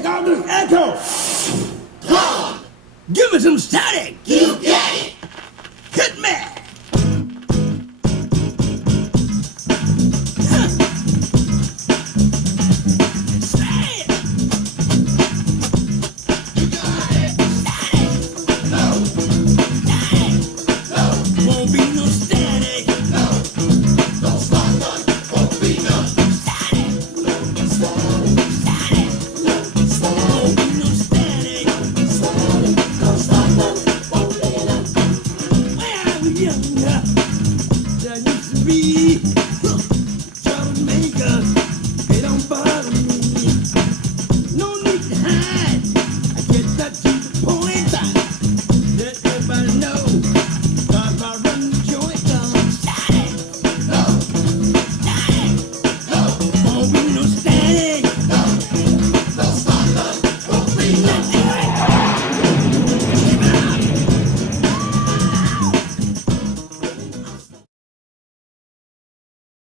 take all this echo. Give me some static. You get it. Hit me. Younger than I used to be.